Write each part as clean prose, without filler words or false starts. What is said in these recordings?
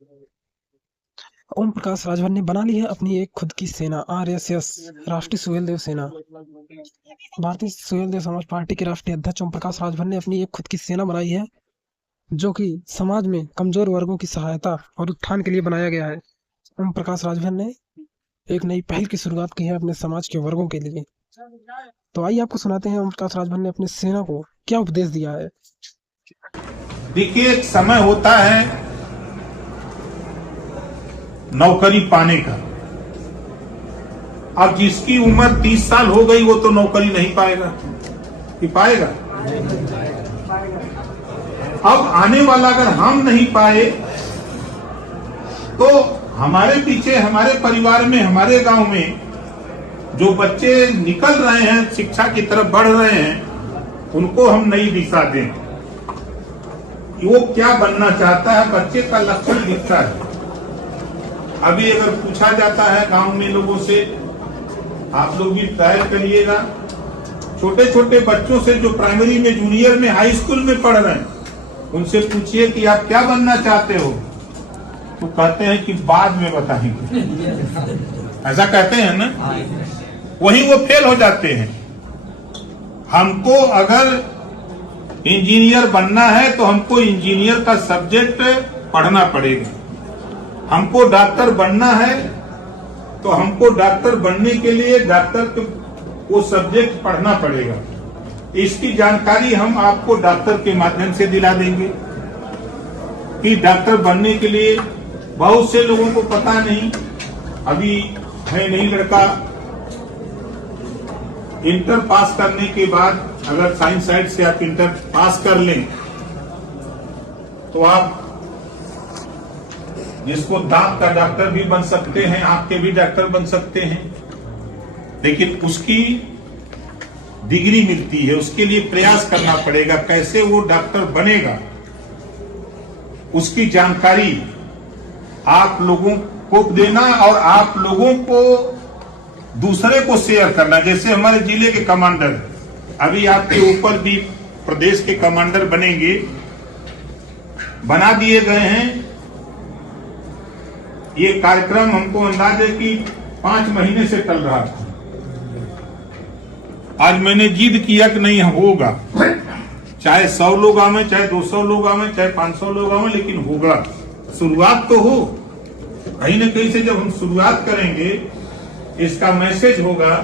ओम प्रकाश राजभर ने बना ली है अपनी एक खुद की सेना आरएसएस राष्ट्रीय सुहेल देव सेना। भारतीय सुहेल देव समाज पार्टी के राष्ट्रीय अध्यक्ष ओम प्रकाश राजभर ने अपनी एक खुद की सेना बनाई है, जो कि समाज में कमजोर वर्गों की सहायता और उत्थान के लिए बनाया गया है। ओम प्रकाश राजभर ने एक नई पहल की शुरुआत की है अपने समाज के वर्गों के लिए। तो आइए आपको सुनाते हैं ओम प्रकाश राजभर ने अपनी सेना को क्या उपदेश दिया है। देखिए, एक समय होता है नौकरी पाने का। अब जिसकी उम्र 30 साल हो गई वो तो नौकरी नहीं पाएगा, कि पाएगा? अब आने वाला अगर हम नहीं पाए तो हमारे पीछे, हमारे परिवार में, हमारे गांव में जो बच्चे निकल रहे हैं, शिक्षा की तरफ बढ़ रहे हैं, उनको हम नई दिशा दें। वो क्या बनना चाहता है, बच्चे का लक्षण दिखता है। अभी अगर पूछा जाता है गांव में लोगों से, आप लोग भी ट्रायल करिएगा, छोटे छोटे बच्चों से जो प्राइमरी में, जूनियर में, हाई स्कूल में पढ़ रहे हैं, उनसे पूछिए कि आप क्या बनना चाहते हो, तो कहते हैं कि बाद में बताएंगे। ऐसा कहते हैं ना, वही वो फेल हो जाते हैं। हमको अगर इंजीनियर बनना है तो हमको इंजीनियर का सब्जेक्ट पढ़ना पड़ेगा। हमको डॉक्टर बनना है तो हमको डॉक्टर बनने के लिए डॉक्टर के वो सब्जेक्ट पढ़ना पड़ेगा। इसकी जानकारी हम आपको डॉक्टर के माध्यम से दिला देंगे कि डॉक्टर बनने के लिए बहुत से लोगों को पता नहीं, अभी है नहीं लड़का, इंटर पास करने के बाद अगर साइंस साइड से आप इंटर पास कर लें तो आप जिसको दांत का डॉक्टर भी बन सकते हैं, आंख के भी डॉक्टर बन सकते हैं, लेकिन उसकी डिग्री मिलती है, उसके लिए प्रयास करना पड़ेगा। कैसे वो डॉक्टर बनेगा, उसकी जानकारी आप लोगों को देना और आप लोगों को दूसरे को शेयर करना। जैसे हमारे जिले के कमांडर, अभी आपके ऊपर भी प्रदेश के कमांडर बनेंगे, बना दिए गए हैं। ये कार्यक्रम हमको अंदाज है कि 5 महीने से चल रहा था। आज मैंने जिद किया कि नहीं होगा, चाहे 100 लोग आवे, चाहे 200 लोग आवे, चाहे 500 लोग आवे, लेकिन होगा। शुरुआत तो हो, कहीं न कहीं से जब हम शुरुआत करेंगे, इसका मैसेज होगा।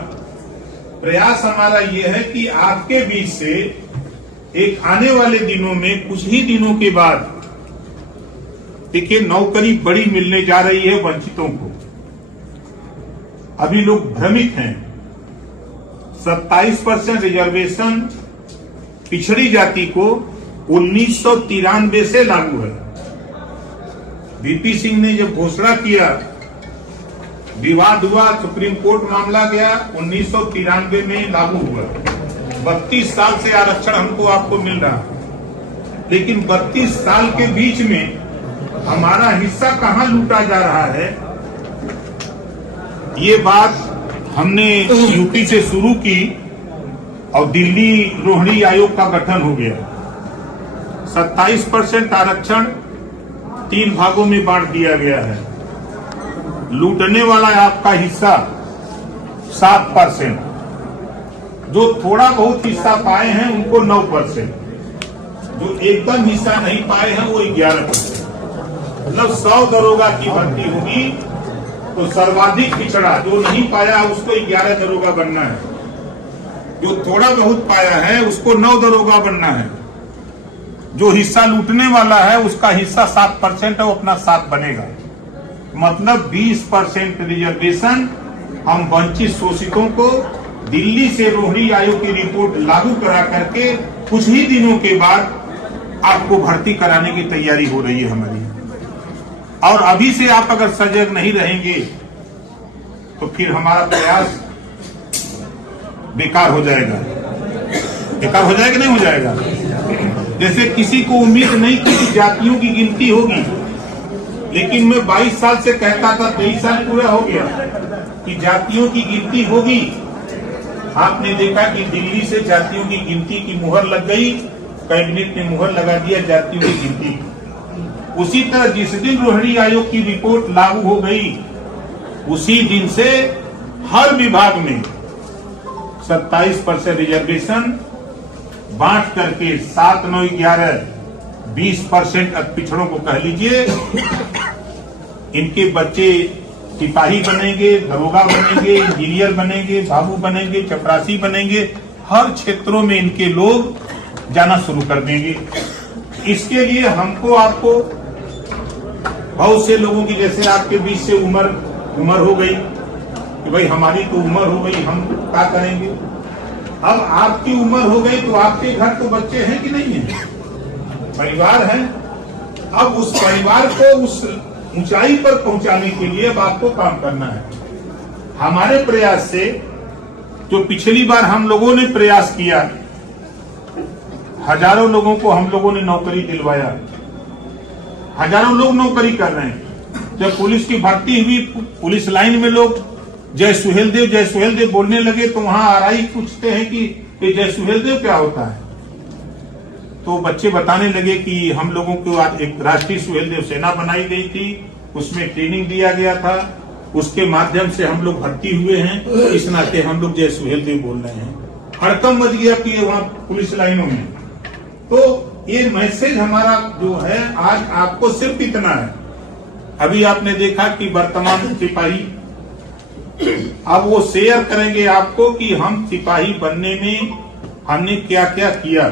प्रयास हमारा ये है कि आपके बीच से एक आने वाले दिनों में, कुछ ही दिनों के बाद, देखिए नौकरी बड़ी मिलने जा रही है वंचितों को। अभी लोग भ्रमित हैं। 27% रिजर्वेशन पिछड़ी जाति को 1993 से लागू है। वीपी सिंह ने जब घोषणा किया, विवाद हुआ, सुप्रीम कोर्ट मामला गया, 1993 में लागू हुआ। 32 साल से आरक्षण हमको आपको मिल रहा, लेकिन 32 साल के बीच में हमारा हिस्सा कहां लूटा जा रहा है। ये बात हमने यूपी से शुरू की और दिल्ली रोहिणी आयोग का गठन हो गया। 27% आरक्षण 3 भागों में बांट दिया गया है। लूटने वाला आपका हिस्सा 7%, जो थोड़ा बहुत हिस्सा पाए हैं उनको 9%, जो एकदम हिस्सा नहीं पाए हैं वो 11%। मतलब 100 दरोगा की भर्ती होगी तो सर्वाधिक पिछड़ा जो नहीं पाया उसको 11 दरोगा बनना है, जो थोड़ा बहुत पाया है उसको 9 दरोगा बनना है, जो हिस्सा लूटने वाला है उसका हिस्सा 7% है, वो अपना 7 बनेगा। मतलब 20% रिजर्वेशन हम वंचित शोषितों को दिल्ली से रोहिणी आयोग की रिपोर्ट लागू करा करके कुछ ही दिनों के बाद आपको भर्ती कराने की तैयारी हो रही है हमारी। और अभी से आप अगर सजग नहीं रहेंगे तो फिर हमारा प्रयास बेकार हो जाएगा। बेकार हो जाएगा, नहीं हो जाएगा? जैसे किसी को उम्मीद नहीं थी कि जातियों की गिनती होगी, लेकिन मैं 22 साल से कहता था, 23 साल पूरा हो गया, कि जातियों की गिनती होगी। आपने देखा कि दिल्ली से जातियों की गिनती की मुहर लग गई, कैबिनेट ने मुहर लगा दिया जातियों की गिनती। उसी तरह जिस दिन रोहिणी आयोग की रिपोर्ट लागू हो गई, उसी दिन से हर विभाग में 27% रिजर्वेशन बांट करके 7, 9, 11, 20% पिछड़ों को कह लीजिए, इनके बच्चे सिपाही बनेंगे, दरोगा बनेंगे, इंजीनियर बनेंगे, बाबू बनेंगे, चपरासी बनेंगे, हर क्षेत्रों में इनके लोग जाना शुरू कर देंगे। इसके लिए हमको आपको बहुत से लोगों की, जैसे आपके बीच से उम्र हो गई कि भाई हमारी तो उम्र हो गई, हम क्या करेंगे। अब आपकी उम्र हो गई तो आपके घर तो बच्चे हैं कि नहीं है, परिवार है। अब उस परिवार को उस ऊंचाई पर पहुंचाने के लिए अब आपको काम करना है। हमारे प्रयास से, जो पिछली बार हम लोगों ने प्रयास किया, हजारों लोगों को हम लोगों ने नौकरी दिलवाया, हजारों लोग नौकरी कर रहे हैं। जब पुलिस की भर्ती हुई, पुलिस लाइन में लोग जय सुहेल देव बोलने लगे तो वहां आरआई पूछते हैं कि जय सुहेल देव क्या होता है। तो बच्चे बताने लगे कि हम लोगों को एक राष्ट्रीय सुहेल देव सेना बनाई गई थी, उसमें ट्रेनिंग दिया गया था, उसके माध्यम से हम लोग भर्ती हुए हैं, इस नाते हम लोग जय सुहेल देव बोल रहे हैं। हड़कंप मच गया कि वहां पुलिस लाइनों में। तो ये मैसेज हमारा जो है आज आपको सिर्फ इतना है। अभी आपने देखा कि वर्तमान सिपाही, अब वो शेयर करेंगे आपको कि हम सिपाही बनने में हमने क्या क्या किया।